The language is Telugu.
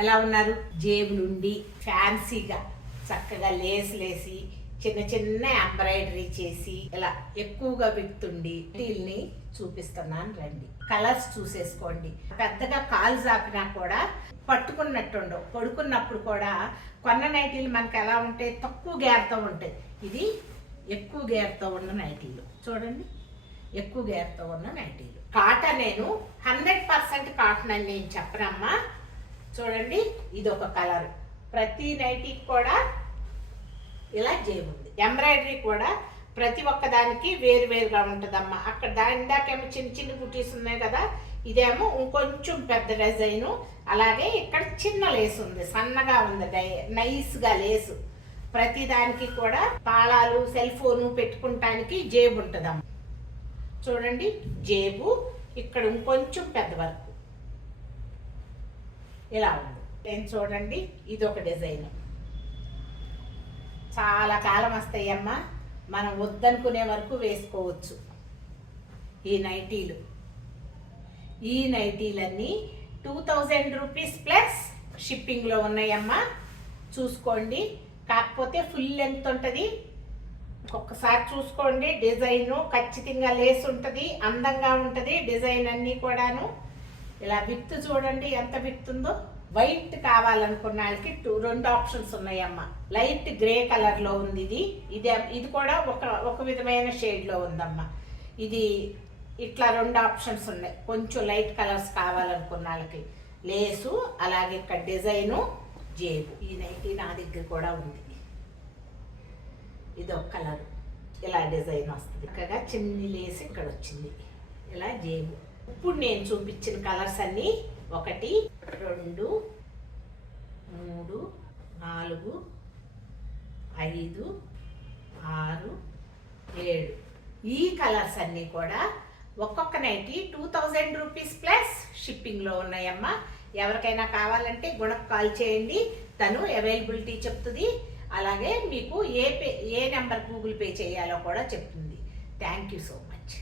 ఎలా ఉన్నారు? జేబులుండి ఫ్యాన్సీగా చక్కగా లేసి చిన్న చిన్న ఎంబ్రాయిడరీ చేసి ఇలా ఎక్కువగా విడుతుండి వీటిని చూపిస్తున్నాను రండి. కలర్స్ చూసేసుకోండి. పెద్దగా కాలు జాపినా కూడా పట్టుకున్నట్టుండవు. పడుకున్నప్పుడు కూడా కొన్న నైటీలు మనకు ఎలా ఉంటాయి, తక్కువ గేరతో ఉంటాయి. ఇది ఎక్కువ గేరతో ఉన్న నైటీలు చూడండి, ఎక్కువ గేరతో ఉన్న నైటీలు. కాటన్ నేను 100% కాటన్ అని నేను చెప్పనమ్మా. చూడండి, ఇది ఒక కలర్. ప్రతి నైటీకి కూడా ఇలా జేబు ఉంది. ఎంబ్రాయిడరీ కూడా ప్రతి ఒక్క దానికి వేరువేరుగా ఉంటుందమ్మా. అక్కడ దానిదాకేమో చిన్న చిన్న బుటీస్ ఉన్నాయి కదా, ఇదేమో ఇంకొంచెం పెద్ద డిజైను. అలాగే ఇక్కడ చిన్న లేసు ఉంది, సన్నగా ఉంది, నైస్గా లేసు. ప్రతి దానికి కూడా తాళాలు, సెల్ ఫోను పెట్టుకుంటానికి జేబు ఉంటుందమ్మా. చూడండి, జేబు ఇక్కడ ఇంకొంచెం పెద్ద వరకు ఇలా ఉంది. నేను చూడండి, ఇది ఒక డిజైన్. చాలా కాలం వస్తాయమ్మా, మనం వద్దనుకునే వరకు వేసుకోవచ్చు ఈ నైటీలు. ఈ నైటీలన్నీ 2000 రూపీస్ ప్లస్ షిప్పింగ్లో ఉన్నాయమ్మా. చూసుకోండి. కాకపోతే ఫుల్ లెంత్ ఉంటుంది. ఒక్కసారి చూసుకోండి. డిజైను ఖచ్చితంగా లేస్ ఉంటుంది, అందంగా ఉంటుంది. డిజైన్ అన్నీ కూడాను ఇలా విత్ చూడండి ఎంత విత్ ఉందో. వైట్ కావాలనుకున్న వాళ్ళకి 2 ఆప్షన్స్ ఉన్నాయమ్మా. లైట్ గ్రే కలర్లో ఉంది ఇది కూడా ఒక విధమైన షేడ్లో ఉందమ్మా. ఇది ఇట్లా 2 ఆప్షన్స్ ఉన్నాయి. కొంచెం లైట్ కలర్స్ కావాలనుకున్న వాళ్ళకి లేసు, అలాగే ఇక్కడ డిజైను, జేబు. ఈ నైటీ నా దగ్గర కూడా ఉంది. ఇది ఒక కలర్, ఇలా డిజైన్ వస్తుంది. చక్కగా చిన్ని లేసి ఇక్కడ వచ్చింది, ఇలా జేబు. ఇప్పుడు నేను చూపించిన కలర్స్ అన్నీ 1 2 3 4 5 6 7 ఈ కలర్స్ అన్నీ కూడా ఒక్కొక్క నైటీ 2000 రూపీస్ ప్లస్ షిప్పింగ్లో ఉన్నాయమ్మా. ఎవరికైనా కావాలంటే గుణకు కాల్ చేయండి, తను అవైలబిలిటీ చెప్తుంది. అలాగే మీకు ఏ నెంబర్ గూగుల్ పే చేయాలో కూడా చెప్తుంది. Thank you so much.